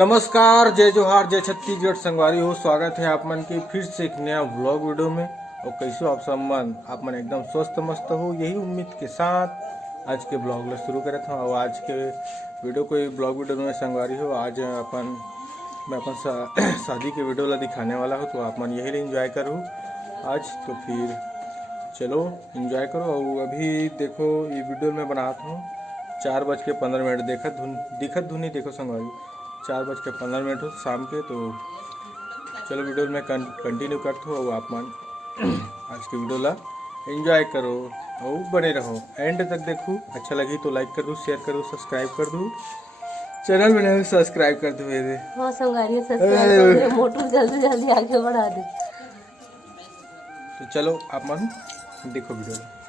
नमस्कार, जय जोहार, जय छत्तीसगढ़ संगवारी हो। स्वागत है आप मन के फिर से एक नया व्लॉग वीडियो में। और कैसे आप सब मन एकदम स्वस्थ मस्त हो, यही उम्मीद के साथ आज के ब्लॉग ला शुरू करत हूँ। और आज के वीडियो कोई ब्लॉग वीडियो में संगवारी हो, आज मैं अपन शादी के वीडियो ला दिखाने वाला हूँ। तो आप मन यही इंजॉय करो आज। तो फिर चलो इंजॉय करो। और अभी देखो ये वीडियो मैं बनाता हूँ 4:15 दिखत धुनी देखो संगवारी 4:15 हो शाम के। तो चलो वीडियो में कंटिन्यू करते हो। आप मन आज के वीडियो ला एंजॉय करो और बने रहो, एंड तक देखो। अच्छा लगी तो लाइक कर दो, शेयर करो, सब्सक्राइब कर दो, चैनल में सब्सक्राइब कर दो। ये हाँ संगारिया सब्सक्राइब कर दे, मोटू जल्दी जल्दी आगे बढ़ा दे। तो चलो आप मन देखो वीडियो।